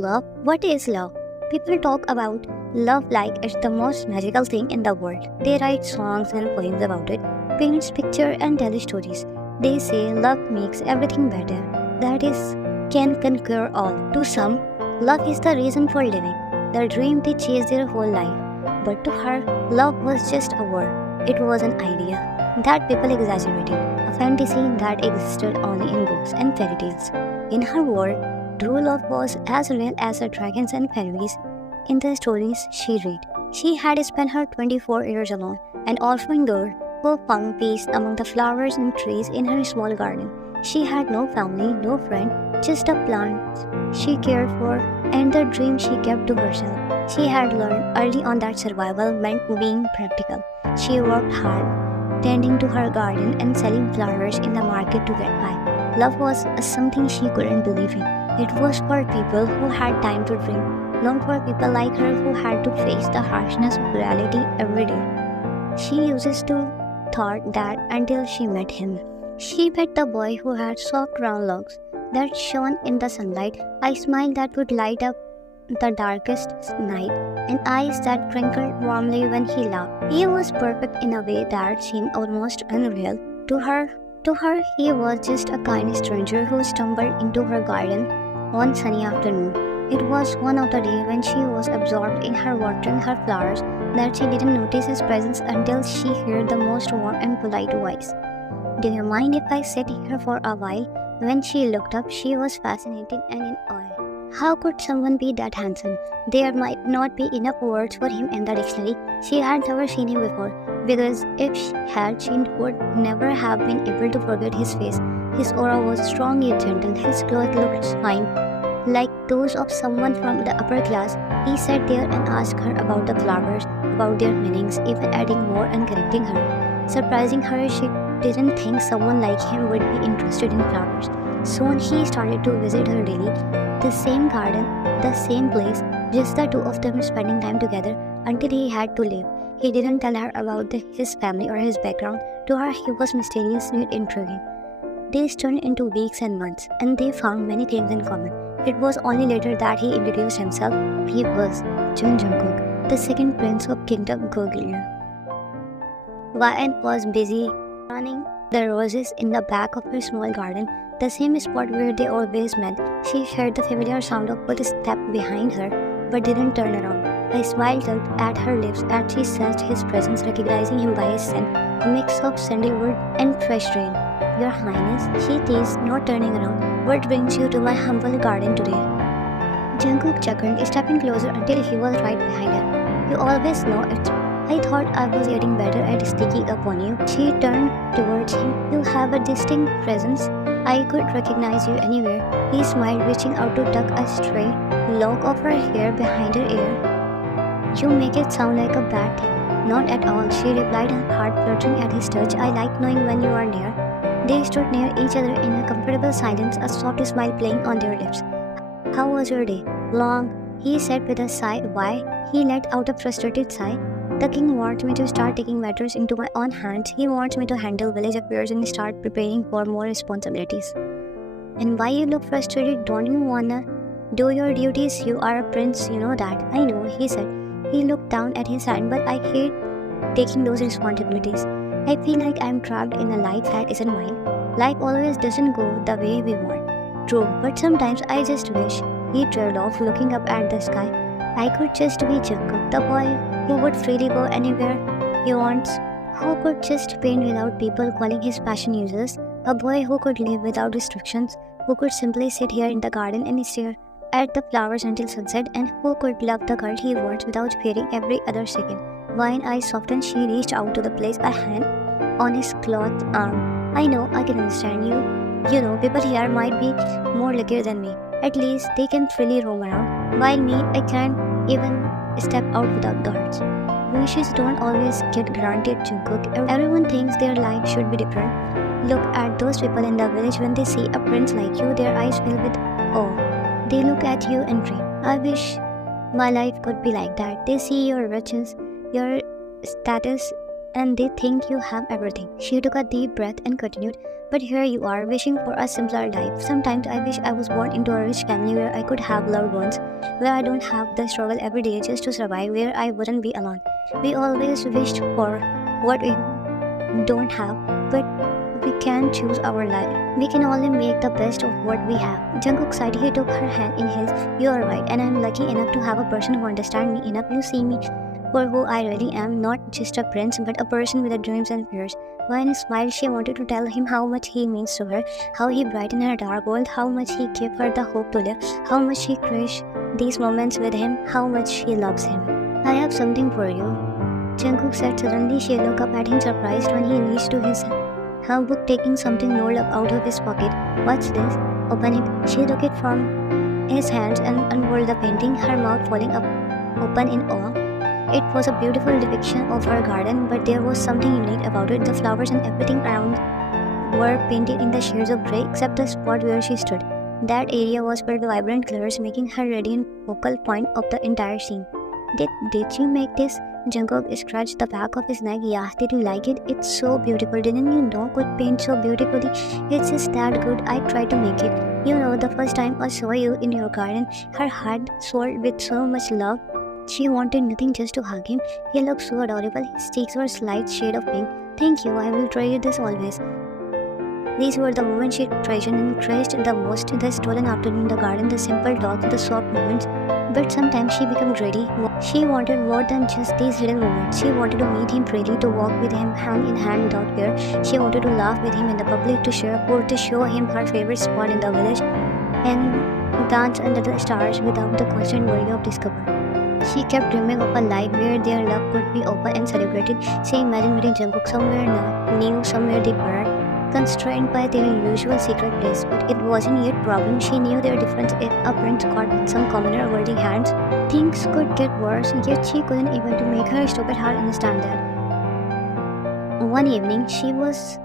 Love? What is love? People talk about love like it's the most magical thing in the world. They write songs and poems about it, paint pictures and tell stories. They say love makes everything better. That is, can conquer all. To some, love is the reason for living, the dream they chase their whole life. But to her, love was just a word. It was an idea that people exaggerated, a fantasy that existed only in books and fairy tales. In her world, true love was as real as the dragons and fairies in the stories she read. She had spent her 24 years alone, an orphan girl who found peace among the flowers and trees in her small garden. She had no family, no friend, just a plant she cared for and the dream she kept to herself. She had learned early on that survival meant being practical. She worked hard, tending to her garden and selling flowers in the market to get by. Love was something she couldn't believe in. It was for people who had time to dream, not for people like her who had to face the harshness of reality every day. She used to thought that until she met him. She met the boy who had soft round locks that shone in the sunlight, a smile that would light up the darkest night, and eyes that twinkled warmly when he laughed. He was perfect in a way that seemed almost unreal. To her, he was just a kind stranger who stumbled into her garden one sunny afternoon. It was one of the days when she was absorbed in her watering her flowers that she didn't notice his presence until she heard the most warm and polite voice. "Do you mind if I sit here for a while?" When she looked up, she was fascinated and in awe. How could someone be that handsome? There might not be enough words for him in the dictionary. She had never seen him before, because if she had, she would never have been able to forget his face. His aura was strong yet gentle. His clothes looked fine, like those of someone from the upper class. He sat there and asked her about the flowers, about their meanings, even adding more and correcting her. Surprising her, she didn't think someone like him would be interested in flowers. Soon he started to visit her daily. The same garden, the same place, just the two of them spending time together until he had to leave. He didn't tell her about his family or his background. To her, he was mysterious yet intriguing. Days turned into weeks and months, and they found many things in common. It was only later that he introduced himself. He was Jungkook, the second prince of Kingdom Goguryeo. Ryan was busy planting the roses in the back of her small garden, the same spot where they always met. She heard the familiar sound of footsteps behind her, but didn't turn around. A smile tugged at her lips as she sensed his presence, recognizing him by his scent, a mix of sandalwood and fresh rain. "Your Highness," she teased, not turning around, "what brings you to my humble garden today?" Jungkook chuckled, stepping closer until he was right behind her. "You always know it. I thought I was getting better at sneaking up on you." She turned towards him. "You have a distinct presence. I could recognize you anywhere." He smiled, reaching out to tuck a stray lock of her hair behind her ear. "You make it sound like a bad thing." "Not at all," she replied, her heart fluttering at his touch. "I like knowing when you are near." They stood near each other in a comfortable silence, a soft smile playing on their lips. "How was your day?" "Long," he said with a sigh. "Why?" He let out a frustrated sigh. "The king wants me to start taking matters into my own hands. He wants me to handle village affairs and start preparing for more responsibilities." "And why you look frustrated? Don't you wanna do your duties? You are a prince, you know that." "I know," he said. He looked down at his hand. "But I hate taking those responsibilities. I feel like I'm trapped in a life that isn't mine. Life always doesn't go the way we want." "True, but sometimes I just wish," he trailed off, looking up at the sky, "I could just be Jungkook, the boy who would freely go anywhere he wants, who could just paint without people calling his passion useless, a boy who could live without restrictions, who could simply sit here in the garden and stare at the flowers until sunset, and who could love the girl he wants without fearing every other second." One eye softened. She reached out to place a hand on his cloth arm. "I know, I can understand you. You know, people here might be more luckier than me. At least they can freely roam around. While me, I can't even step out without guards." "Wishes don't always get granted, Jungkook. Everyone thinks their life should be different. Look at those people in the village. When they see a prince like you, their eyes fill with awe. They look at you and dream. I wish my life could be like that. They see your riches, your status, and they think you have everything." She took a deep breath and continued, "But here you are, wishing for a simpler life. Sometimes I wish I was born into a rich family where I could have loved ones where I don't have the struggle every day just to survive, where I wouldn't be alone. We always wished for what we don't have, but we can't choose our life. We can only make the best of what we have. Jungkook sighed. He took her hand in his. You are right, and I'm lucky enough to have a person who understands me enough. You see me for who I really am, not just a prince, but a person with dreams and fears. When she smiled, she wanted to tell him how much he means to her, how he brightened her dark world, how much he gave her the hope to live, how much she cherished these moments with him, how much she loves him. I have something for you, Jungkook said. Suddenly, she looked up at him, surprised when he reached to his her book, taking something rolled up out of his pocket. What's this? Open it. She took it from his hands and unrolled the painting, her mouth falling up open in awe. It was a beautiful depiction of her garden, but there was something unique about it. The flowers and everything around were painted in the shades of grey, except the spot where she stood. That area was filled with vibrant colors, making her radiant focal point of the entire scene. Did you make this? Jungkook scratched the back of his neck. Yeah, did you like it? It's so beautiful. Didn't you know could paint so beautifully? It's just that good. I tried to make it. You know, the first time I saw you in your garden, her heart soared with so much love. She wanted nothing just to hug him. He looked so adorable. His cheeks were a slight shade of pink. Thank you. I will treasure this always. These were the moments she treasured and cherished the most. The stolen afternoon in the garden, the simple talks, the soft moments. But sometimes she became greedy. She wanted more than just these little moments. She wanted to meet him freely, to walk with him hand in hand without fear. She wanted to laugh with him in the public, to share food, to show him her favorite spot in the village, and dance under the stars without the constant worry of discovery. She kept dreaming of a life where their love could be open and celebrated. She imagined meeting Jungkook somewhere new, somewhere deeper, constrained by their usual secret place. But it wasn't yet a problem. She knew their difference. If a prince caught with some commoner holding hands, things could get worse, yet she couldn't even to make her stupid heart understand that. One evening, she was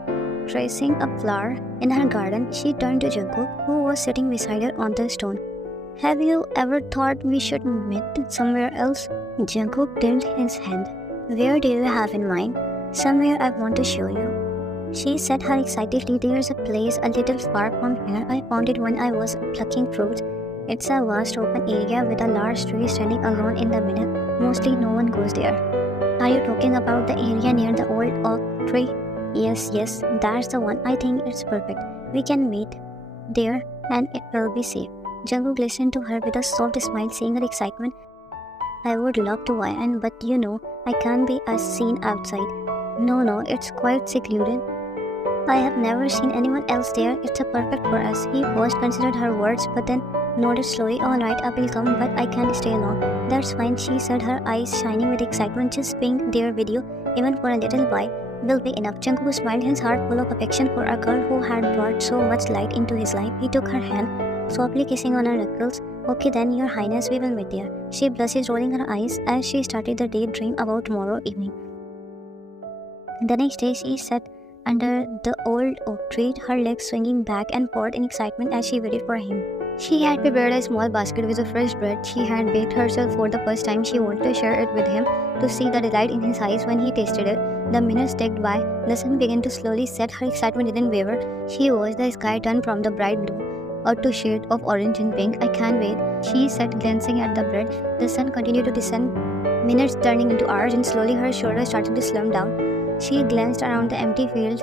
tracing a flower in her garden. She turned to Jungkook, who was sitting beside her on the stone. Have you ever thought we should meet somewhere else? Jungkook tilted his head. Where do you have in mind? Somewhere I want to show you. She said her excitedly. There's a place a little far from here. I found it when I was plucking fruits. It's a vast open area with a large tree standing alone in the middle. Mostly no one goes there. Are you talking about the area near the old oak tree? Yes, that's the one. I think it's perfect. We can meet there and it will be safe. Jungkook listened to her with a soft smile, seeing her excitement. I would love to, but you know, I can't be as seen outside. No, it's quite secluded. I have never seen anyone else there. It's a perfect for us. He paused, considered her words, but then nodded slowly. All right, I will come, but I can't stay long. That's fine, she said, her eyes shining with excitement. Just being there with you, even for a little while, will be enough. Jungkook smiled, his heart full of affection for a girl who had brought so much light into his life. He took her hand, softly kissing on her knuckles. Okay then, your highness, we will meet there. She blushed, rolling her eyes as she started the daydream about tomorrow evening. The next day, she sat under the old oak tree, her legs swinging back and forth in excitement as she waited for him. She had prepared a small basket with a fresh bread she had baked herself for the first time. She wanted to share it with him, to see the delight in his eyes when he tasted it. The minutes ticked by. The sun began to slowly set. Her excitement didn't waver. She watched the sky turn from the bright blue out to shade of orange and pink. I can't wait, she said, glancing at the bread. The sun continued to descend, minutes turning into hours, and slowly her shoulders started to slump down. She glanced around the empty field,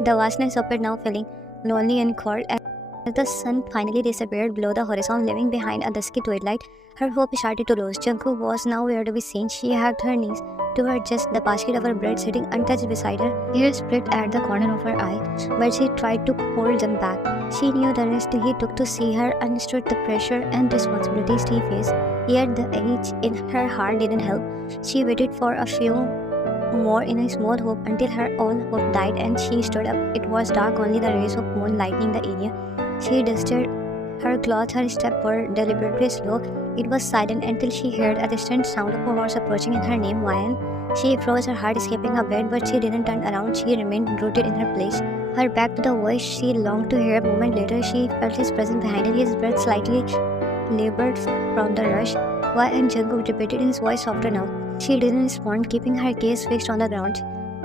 the vastness of it now feeling lonely and cold. As the sun finally disappeared below the horizon, leaving behind a dusky twilight, her hope started to lose. Jungkook was nowhere to be seen. She hugged her knees to her chest, the basket of her bread sitting untouched beside her. Tears pricked at the corner of her eye, but she tried to hold them back. She knew the risk he took to see her, understood the pressure and responsibilities he faced, yet the ache in her heart didn't help. She waited for a few more in a small hope until her own hope died and she stood up. It was dark, only the rays of moon lighting the area. She dusted her cloth, her steps were deliberately slow. It was silent until she heard a distant sound of a horse approaching and her name, Ryan. She froze, her heart escaping her bed, but she didn't turn around. She remained rooted in her place, her back to the voice she longed to hear. A moment later, she felt his presence behind her, his breath slightly labored from the rush. Why? And Jungkook repeated, his voice softer now. She didn't respond, keeping her gaze fixed on the ground.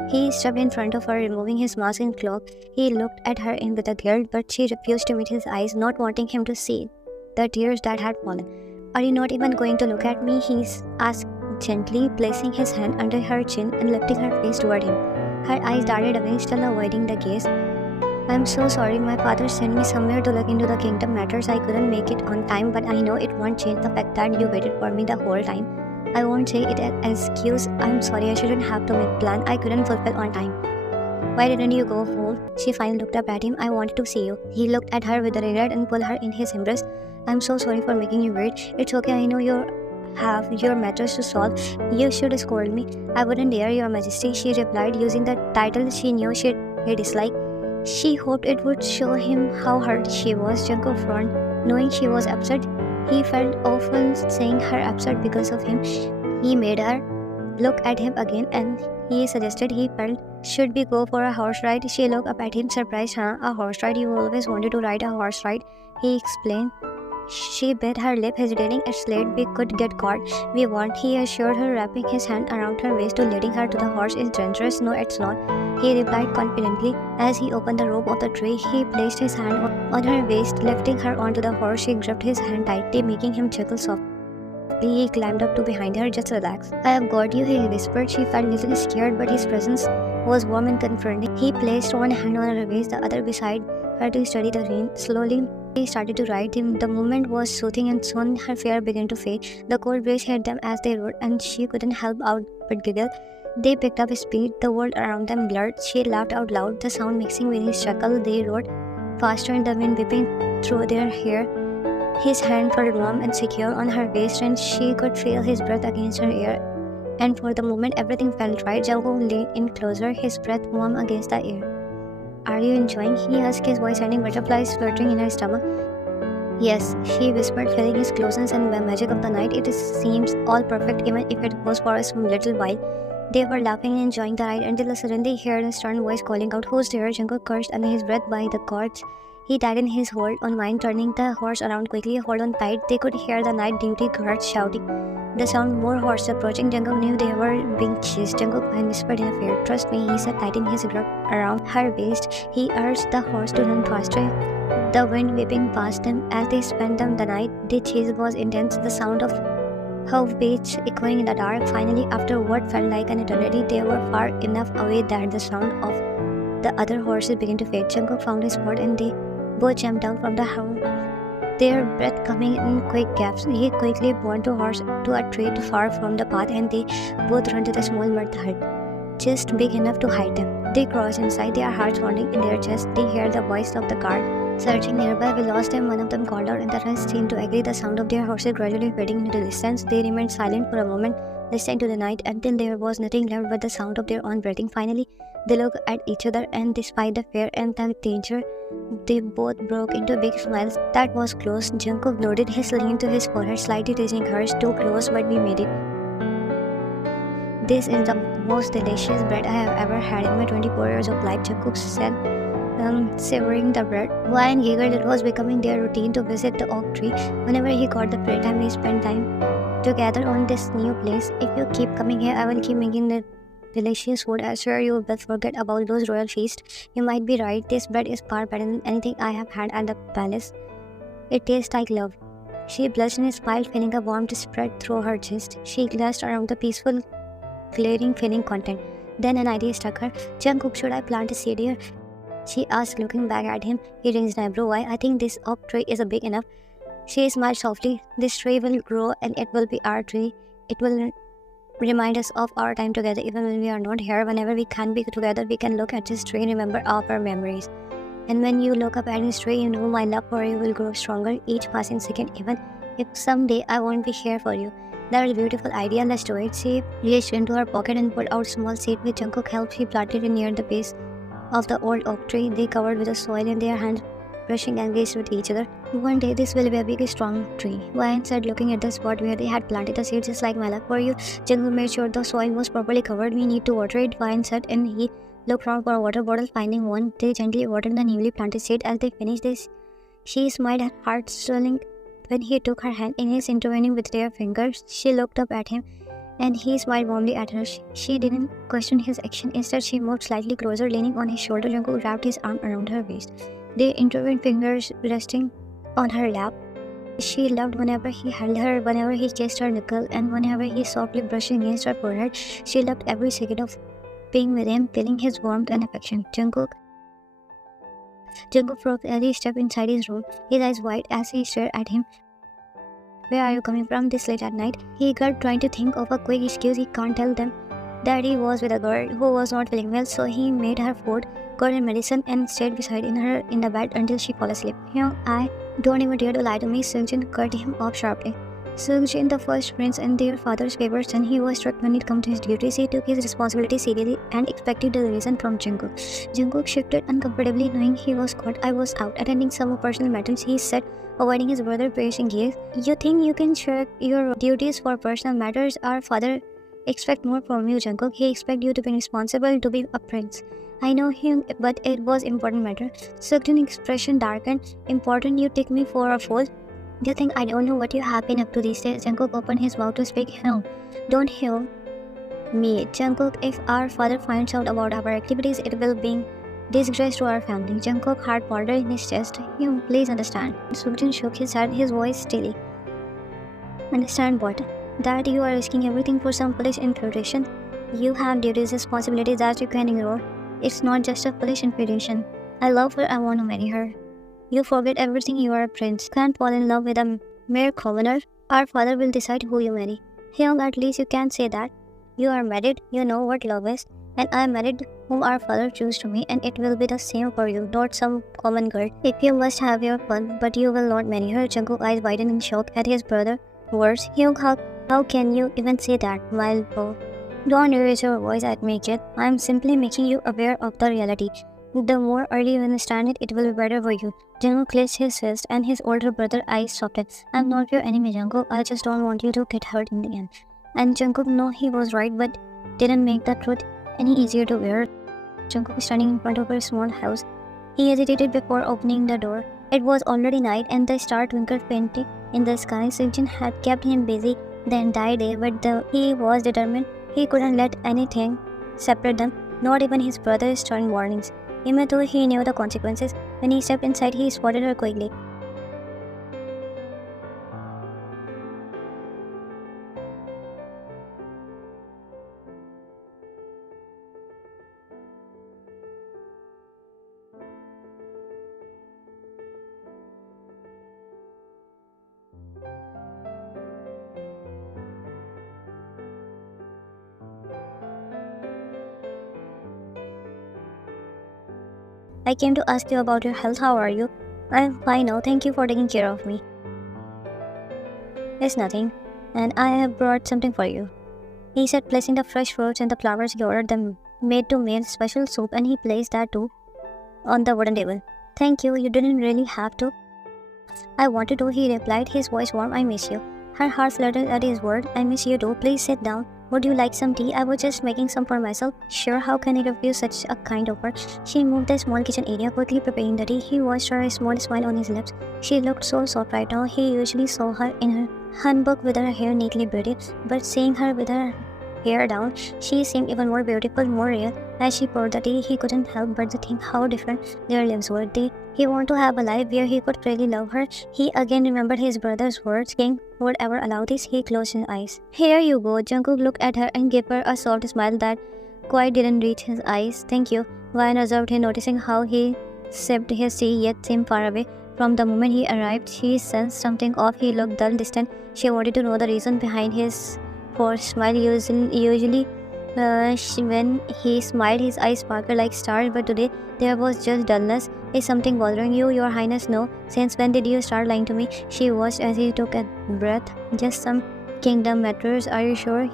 He stepped in front of her, removing his mask and cloak. He looked at her with a guilt, but she refused to meet his eyes, not wanting him to see the tears that had fallen. Are you not even going to look at me? He asked gently, placing his hand under her chin and lifting her face toward him. Her eyes darted away, still avoiding the gaze. I'm so sorry, my father sent me somewhere to look into the kingdom matters. I couldn't make it on time, but I know it won't change the fact that you waited for me the whole time. I won't say it as excuse. I'm sorry, I shouldn't have to make plan I couldn't fulfill on time. Why didn't you go home? She finally looked up at him. I wanted to see you. He looked at her with regret and pulled her in his embrace. I'm so sorry for making you wait. It's okay, I know you have your matters to solve. You should scold me. I wouldn't dare, Your Majesty, she replied, using the title she knew he disliked. She hoped it would show him how hurt she was. Jungkook frowned, knowing she was upset. He felt awful saying her upset because of him. He made her look at him again and he suggested he felt, should we go for a horse ride? She looked up at him surprised. Huh? A horse ride? You always wanted to ride a horse ride, he explained. She bit her lip, hesitating. It's late, we could get caught. We won't, he assured her, wrapping his hand around her waist to leading her to the horse is dangerous. No, it's not, he replied confidently. As he opened the rope of the tree, he placed his hand on her waist, lifting her onto the horse. She gripped his hand tightly, making him chuckle softly. He climbed up to behind her. Just relax. I have got you, he whispered. She felt a little scared, but his presence was warm and confronting. He placed one hand on her waist, the other beside her to steady the rein. Slowly, he started to ride him. The movement was soothing and soon her fear began to fade. The cold breeze hit them as they rode and she couldn't help but giggle. They picked up speed. The world around them blurred. She laughed out loud, the sound mixing with his chuckle. They rode faster and the wind whipping through their hair. His hand felt warm and secure on her waist and she could feel his breath against her ear. And for the moment everything felt right. Jungkook leaned in closer, his breath warm against the air. Are you enjoying? He asked, his voice sending butterflies fluttering in her stomach. Yes, she whispered, feeling his closeness and the magic of the night. It seems all perfect even if it goes for a little while. They were laughing and enjoying the ride until suddenly they heard a stern voice calling out, who's there? Jungkook cursed under his breath by the cords. He tightened his hold on mine, turning the horse around quickly. Hold on tight. They could hear the night duty guards shouting. The sound more horses approaching. Jungkook knew they were being chased. Jungkook whispered in fear. Trust me, he said, tightening his grip around her waist. He urged the horse to run faster. The wind whipping past them as they spent the night. The chase was intense. The sound of hoofbeats echoing in the dark. Finally, after what felt like an eternity, they were far enough away that the sound of the other horses began to fade. Jungkook found a spot and they both jumped down from the horse, their breath coming in quick gaps. He quickly bound the horse to a tree far from the path and they both ran to the small mud hut, just big enough to hide them. They crossed inside, their hearts pounding in their chests. They heard the voice of the guard searching nearby. We lost them, one of them called out, and the rest seemed to agree. The sound of their horses gradually fading into the distance. They remained silent for a moment, listening to the night until there was nothing left but the sound of their own breathing. Finally, they looked at each other and despite the fear and the danger, they both broke into big smiles. That was close. Jungkook nodded, his lean to his forehead, slightly raising hers. Too close, but we made it. This is the most delicious bread I have ever had in my 24 years of life, Jungkook said, savoring the bread. Wine giggled. It was becoming their routine to visit the oak tree. Whenever he got the free time, we spent time together on this new place. If you keep coming here, I will keep making the delicious food. I swear you will forget about those royal feasts. You might be right. This bread is far better than anything I have had at the palace. It tastes like love. She blushed and smiled, feeling a warmth spread through her chest. She glanced around the peaceful, clearing, feeling content. Then an idea struck her. Jungkook, should I plant a seed here? She asked, looking back at him. He raised an eyebrow. Why? I think this oak tree is big enough. She smiled softly. This tree will grow and it will be our tree. It will remind us of our time together even when we are not here. Whenever we can be together, we can look at this tree and remember our memories. And when you look up at this tree, you know my love for you will grow stronger each passing second, even if someday I won't be here for you. That is a beautiful idea. Let's do it. She reached into her pocket and pulled out a small seed. With Jungkook help, she planted it near the base of the old oak tree. They covered with the soil and their hands brushing engaged with each other. One day this will be a big strong tree, Wayne said, looking at the spot where they had planted the seeds. Just like my luck for you. Jungkook made sure the soil was properly covered. We need to water it, Wayne said, and he looked around for a water bottle. Finding one, they gently watered the newly planted seed. As they finished this, she smiled, her heart swelling when he took her hand in his, intervening with their fingers. She looked up at him and he smiled warmly at her. She didn't question his action. Instead, she moved slightly closer, leaning on his shoulder. Jungkook wrapped his arm around her waist. They intervened, fingers resting on her lap. She loved whenever he held her, whenever he kissed her knuckle, and whenever he softly brushed against her forehead. She loved every second of being with him, feeling his warmth and affection. Jungkook froze as he stepped inside his room, his eyes wide as he stared at him. Where are you coming from this late at night? He gulped, trying to think of a quick excuse. He can't tell them that he was with a girl who was not feeling well, so he made her food, got her medicine, and stayed beside her in the bed until she fell asleep. I don't even dare to lie to me, Seokjin cut him off sharply. Seokjin, the first prince and their father's favorite son, he was strict when it came to his duties. He took his responsibility seriously and expected the reason from Jungkook. Jungkook shifted uncomfortably, knowing he was caught. I was out attending some personal matters, he said, avoiding his brother piercing gaze. You think you can shirk your duties for personal matters? Our father expect more from you, Jungkook. He expect you to be responsible, to be a prince. I know him, but it was important matter. Seokjin's expression darkened. Important? You take me for a fool? Do you think I don't know what you have been up to these days? Jungkook opened his mouth to speak. No, don't heal me, Jungkook. If our father finds out about our activities, it will bring disgrace to our family. Jungkook's heart pounded in his chest. You please understand. Seokjin shook his head, his voice steady. Understand what? That you are risking everything for some foolish infatuation. You have duties, responsibilities that you can ignore. It's not just a foolish infatuation. I love her, I want to marry her. You forget everything, you are a prince. Can't fall in love with a mere commoner. Our father will decide who you marry. Hyung, at least you can say that. You are married, you know what love is. And I am married whom our father chose to me, and it will be the same for you, not some common girl. If you must have your fun, but you will not marry her. Jungkook's eyes widened in shock at his brother's words. Hyung, how can you even say that, wild boy? Don't raise your voice at me, kid. I am simply making you aware of the reality. The more early you understand it, it will be better for you. Jungkook clenched his fist and his older brother's eyes softened. I'm not your enemy, Jungkook. I just don't want you to get hurt in the end. And Jungkook knew he was right, but didn't make the truth any easier to bear. Jungkook was standing in front of her small house. He hesitated before opening the door. It was already night and the star twinkled faintly in the sky. Seokjin had kept him busy the entire day, but he was determined. He couldn't let anything separate them, not even his brother's stern warnings. Even though he knew the consequences, when he stepped inside, he spotted her quickly. I came to ask you about your health. How are you? I'm fine now. Thank you for taking care of me. It's nothing, and I have brought something for you, he said, placing the fresh fruits and the flowers he ordered them made to make special soup, and he placed that too on the wooden table. Thank you. You didn't really have to. I wanted to, he replied, his voice warm. I miss you. Her heart fluttered at his word. I miss you too. Please sit down. Would you like some tea? I was just making some for myself. Sure, how can I refuse such a kind offer? She moved the small kitchen area, quickly preparing the tea. He watched her, a small smile on his lips. She looked so soft right now. He usually saw her in her hanbok with her hair neatly braided, but seeing her with her hair down, she seemed even more beautiful, more real. As she poured the tea, he couldn't help but to think how different their lives were. He wanted to have a life where he could freely love her. He again remembered his brother's words. King would ever allow this. He closed his eyes. Here you go. Jungkook looked at her and gave her a soft smile that quite didn't reach his eyes. Thank you. Ryan observed him, noticing how he sipped his tea yet seemed far away. From the moment he arrived, she sensed something off. He looked dull, distant. She wanted to know the reason behind his forced smile. Usually when he smiled, his eyes sparkled like stars, but today there was just dullness. Is something bothering you, Your Highness? No. Since when did you start lying to me? She watched as he took a breath. Just some kingdom matters. Are you sure?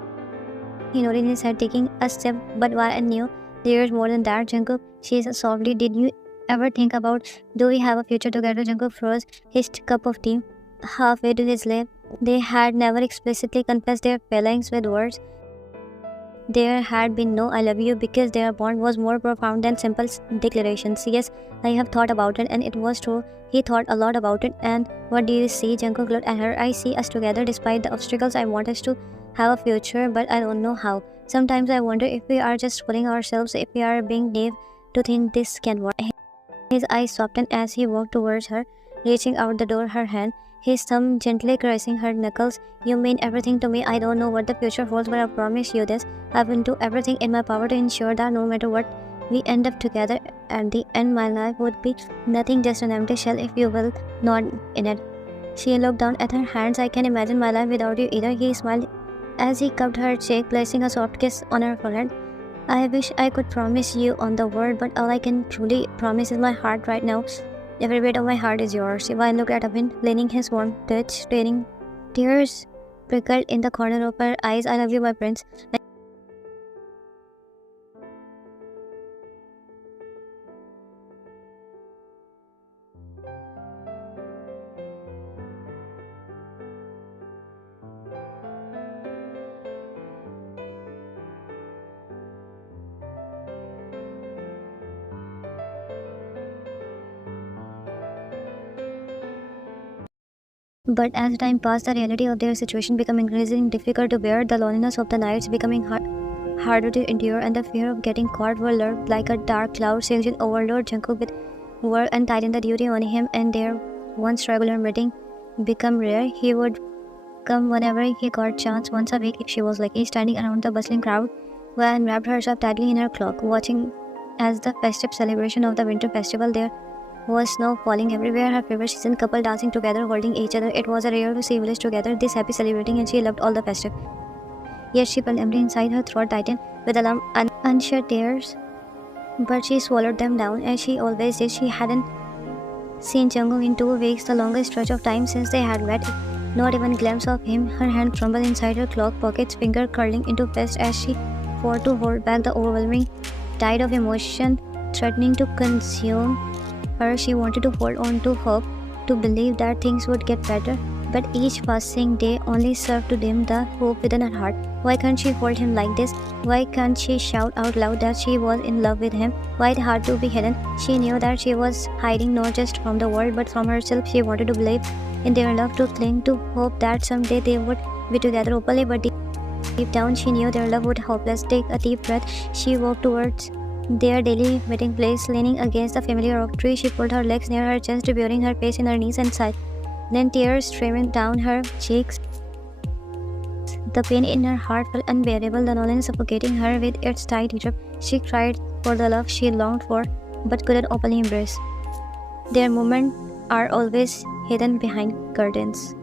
He nodded his head, taking a step. But why? I knew there's more than that, Jungkook. She said softly. Did you ever think about, do we have a future together? Jungkook froze his cup of tea halfway to his lip. They had never explicitly confessed their feelings with words. There had been no I love you because their bond was more profound than simple declarations. Yes, I have thought about it, and it was true. He thought a lot about it. And what do you see? Jungkook looked at her. I see us together despite the obstacles. I want us to have a future, but I don't know how. Sometimes I wonder if we are just fooling ourselves, if we are being naive to think this can work. His eyes softened as he walked towards her, reaching out the door, her hand, his thumb gently caressing her knuckles. You mean everything to me. I don't know what the future holds, but I promise you this. I will do everything in my power to ensure that no matter what we end up together, at the end my life would be nothing, just an empty shell if you will not in it. She looked down at her hands. I can imagine my life without you either. He smiled as he cupped her cheek, placing a soft kiss on her forehead. I wish I could promise you on the word, but all I can truly promise is my heart right now. Every bit of my heart is yours. Ivan looked at Abin, leaning his warm touch, staring. Tears prickled in the corner of her eyes. I love you, my prince. But as time passed, the reality of their situation became increasingly difficult to bear. The loneliness of the nights becoming harder to endure, and the fear of getting caught were lurked like a dark cloud. Season overload Jungkook with work and tightened the duty on him, and their once regular meeting become rare. He would come whenever he got chance, once a week if she was lucky, standing around the bustling crowd, and wrapped herself tightly in her cloak, watching as the festive celebration of the winter festival. There was snow falling everywhere, her favorite season, couple dancing together, holding each other. It was a rare to see village together, this happy celebrating, and she loved all the festive. Yet she felt empty inside, her throat tightened with a lump and unshed tears. But she swallowed them down, as she always did. She hadn't seen Jungkook in 2 weeks, the longest stretch of time since they had met. Not even a glimpse of him. Her hand trembled inside her cloak pockets, finger curling into fist as she fought to hold back the overwhelming tide of emotion threatening to consume her. She wanted to hold on to hope, to believe that things would get better, but each passing day only served to dim the hope within her heart. Why can't she hold him like this? Why can't she shout out loud that she was in love with him? Why it had to be hidden? She knew that she was hiding not just from the world but from herself. She wanted to believe in their love, to cling to hope that someday they would be together openly, but deep down she knew their love would hopeless. Take a deep breath. She walked towards their daily meeting place, leaning against the familiar oak tree. She pulled her legs near her chest, burying her face in her knees and sighed. Then tears streaming down her cheeks. The pain in her heart felt unbearable, the loneliness suffocating her with its tight grip. She cried for the love she longed for, but couldn't openly embrace. Their moments are always hidden behind curtains.